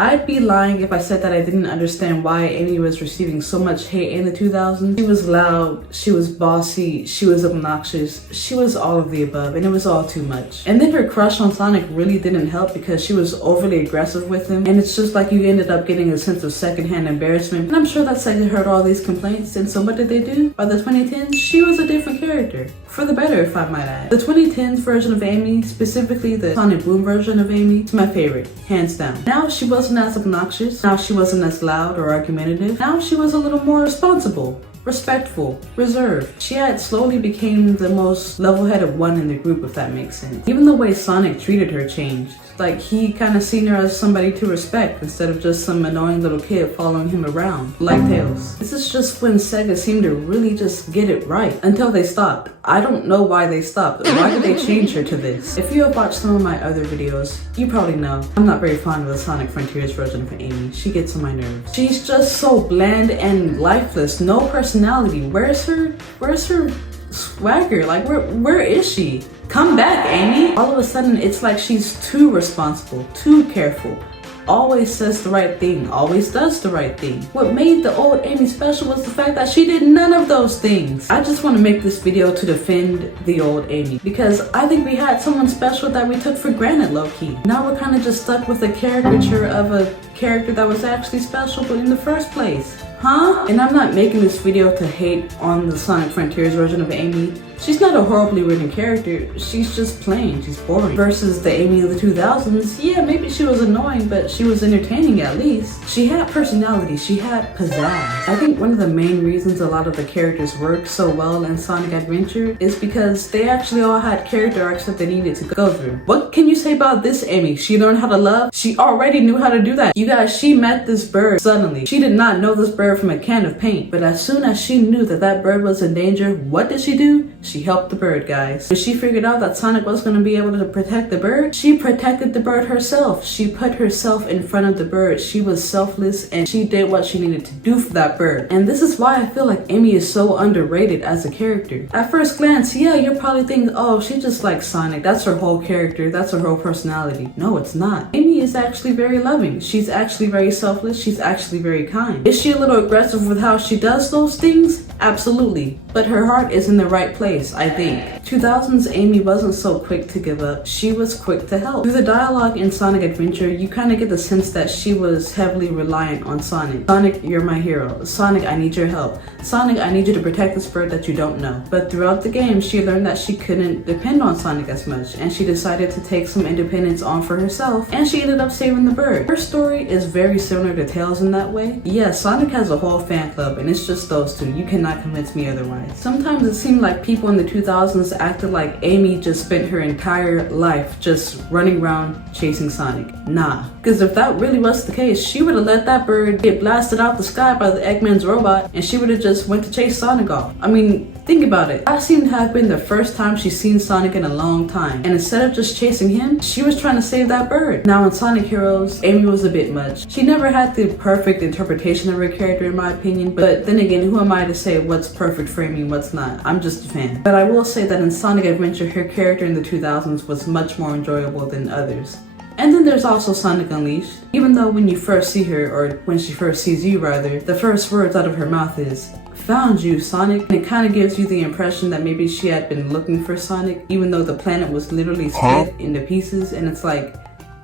I'd be lying if I said that I didn't understand why Amy was receiving so much hate in the 2000s. She was loud, she was bossy, she was obnoxious, she was all of the above, and it was all too much. And then her crush on Sonic really didn't help because she was overly aggressive with him, and it's just like you ended up getting a sense of secondhand embarrassment. And I'm sure that Sega heard all these complaints, and so what did they do? By the 2010s, she was a different character. For the better, if I might add. The 2010s version of Amy, specifically the Sonic Boom version of Amy, is my favorite, hands down. Now she wasn't as obnoxious, now she wasn't as loud or argumentative, now she was a little more responsible, respectful, reserved. She had slowly became the most level-headed one in the group, if that makes sense. Even the way Sonic treated her changed. Like, he kind of seen her as somebody to respect instead of just some annoying little kid following him around, like Tails. This is just when Sega seemed to really just get it right, until they stopped. I don't know why they stopped. Why did they change her to this? If you have watched some of my other videos, you probably know I'm not very fond of the Sonic Frontiers version of Amy. She gets on my nerves. She's just so bland and lifeless, no personality. Where's her swagger? Like, where is she? Come back, Amy! All of a sudden, it's like she's too responsible, too careful, always says the right thing, always does the right thing. What made the old Amy special was the fact that she did none of those things. I just want to make this video to defend the old Amy, because I think we had someone special that we took for granted, low-key. Now we're kind of just stuck with a caricature of a character that was actually special but in the first place. Huh? And I'm not making this video to hate on the Sonic Frontiers version of Amy. She's not a horribly written character, she's just plain, she's boring. Versus the Amy of the 2000s, yeah, maybe she was annoying, but she was entertaining at least. She had personality, she had pizzazz. I think one of the main reasons a lot of the characters work so well in Sonic Adventure is because they actually all had character arcs that they needed to go through. What can you say about this Amy? She learned how to love? She already knew how to do that. You guys, she met this bird suddenly. She did not know this bird from a can of paint, but as soon as she knew that that bird was in danger, what did she do? She helped the bird, guys. When she figured out that Sonic was going to be able to protect the bird, she protected the bird herself. She put herself in front of the bird. She was selfless and she did what she needed to do for that bird. And this is why I feel like Amy is so underrated as a character. At first glance, yeah, you're probably thinking, oh, she's just like Sonic. That's her whole character. That's her whole personality. No, it's not. Amy is actually very loving. She's actually very selfless. She's actually very kind. Is she a little aggressive with how she does those things? Absolutely. But her heart is in the right place, I think. 2000s Amy wasn't so quick to give up. She was quick to help. Through the dialogue in Sonic Adventure, you kind of get the sense that she was heavily reliant on Sonic. Sonic, you're my hero. Sonic, I need your help. Sonic, I need you to protect this bird that you don't know. But throughout the game, she learned that she couldn't depend on Sonic as much, and she decided to take some independence on for herself, and she ended up saving the bird. Her story is very similar to Tails in that way. Yeah, Sonic has a whole fan club, and it's just those two. You cannot convince me otherwise. Sometimes it seemed like people in the 2000s acted like Amy just spent her entire life just running around chasing Sonic. Nah, because if that really was the case, she would have let that bird get blasted out the sky by the Eggman's robot, and she would have just went to chase Sonic off. I mean, think about it. That seemed to have been the first time she's seen Sonic in a long time, and instead of just chasing him, she was trying to save that bird. Now in Sonic Heroes, Amy was a bit much. She never had the perfect interpretation of her character in my opinion, but then again, who am I to say what's perfect for Amy and what's not? I'm just a fan. But I will say that in Sonic Adventure, her character in the 2000s was much more enjoyable than others. And then there's also Sonic Unleashed. Even though when you first see her, or when she first sees you rather, the first words out of her mouth is, "Found you, Sonic." And it kind of gives you the impression that maybe she had been looking for Sonic, even though the planet was literally split into pieces, and it's like,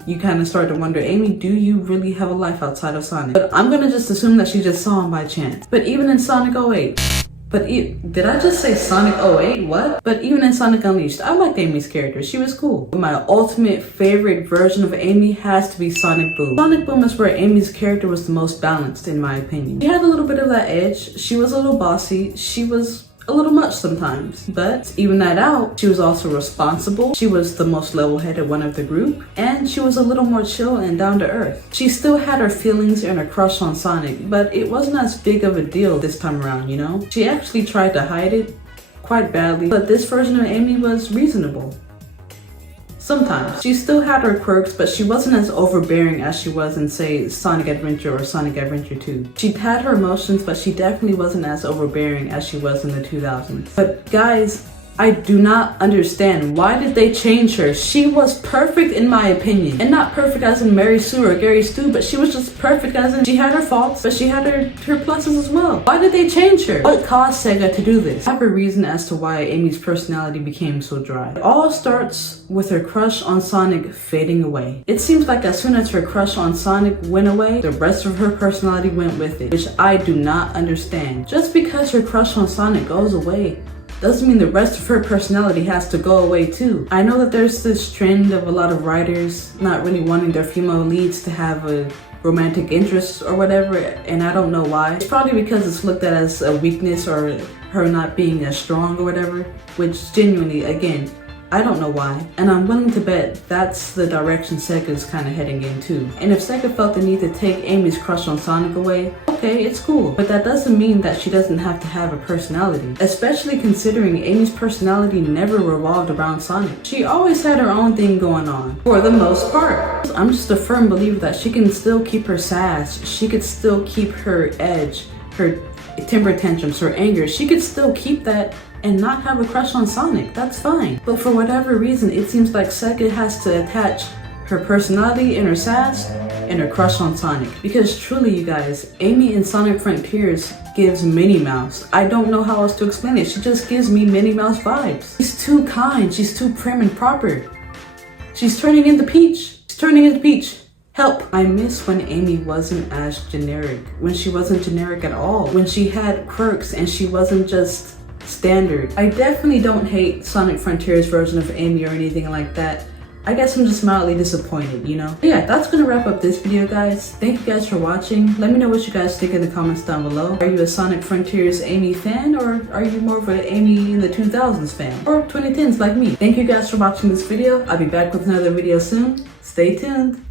you kind of start to wonder, Amy, do you really have a life outside of Sonic? But I'm gonna just assume that she just saw him by chance. But even in Sonic 08, did I just say Sonic 08? What? But even in Sonic Unleashed, I liked Amy's character. She was cool. But my ultimate favorite version of Amy has to be Sonic Boom. Sonic Boom is where Amy's character was the most balanced, in my opinion. She had a little bit of that edge. She was a little bossy. She was a little much sometimes, but to even that out, she was also responsible. She was the most level-headed one of the group, and she was a little more chill and down to earth. She still had her feelings and her crush on Sonic, but it wasn't as big of a deal this time around, you know? She actually tried to hide it quite badly, but this version of Amy was reasonable. Sometimes. She still had her quirks, but she wasn't as overbearing as she was in, say, Sonic Adventure or Sonic Adventure 2. She had her emotions, but she definitely wasn't as overbearing as she was in the 2000s. But guys, I do not understand. Why did they change her? She was perfect in my opinion. And not perfect as in Mary Sue or Gary Stu, but she was just perfect as in she had her faults, but she had her pluses as well. Why did they change her? What caused Sega to do this? I have a reason as to why Amy's personality became so dry. It all starts with her crush on Sonic fading away. It seems like as soon as her crush on Sonic went away, the rest of her personality went with it, which I do not understand. Just because her crush on Sonic goes away doesn't mean the rest of her personality has to go away too. I know that there's this trend of a lot of writers not really wanting their female leads to have a romantic interest or whatever, and I don't know why. It's probably because it's looked at as a weakness or her not being as strong or whatever, which genuinely, again, I don't know why, and I'm willing to bet that's the direction Sega's kind of heading into. And if Sega felt the need to take Amy's crush on Sonic away, okay, it's cool. But that doesn't mean that she doesn't have to have a personality, especially considering Amy's personality never revolved around Sonic. She always had her own thing going on, for the most part. I'm just a firm believer that she can still keep her sass, she could still keep her edge, her temper tantrums, her anger, she could still keep that and not have a crush on Sonic. That's fine. But for whatever reason, it seems like Sega has to attach her personality and her sass and her crush on Sonic. Because truly, you guys, Amy in Sonic Frontiers gives Minnie Mouse. I don't know how else to explain it. She just gives me Minnie Mouse vibes. She's too kind. She's too prim and proper. She's turning into Peach. She's turning into Peach. Help! I miss when Amy wasn't as generic. When she wasn't generic at all. When she had quirks and she wasn't just standard. I definitely don't hate Sonic Frontiers version of Amy or anything like that. I guess I'm just mildly disappointed, you know? But yeah, that's gonna wrap up this video, guys. Thank you guys for watching. Let me know what you guys think in the comments down below. Are you a Sonic Frontiers Amy fan, or are you more of an Amy in the 2000s fan? Or 2010s like me? Thank you guys for watching this video. I'll be back with another video soon. Stay tuned.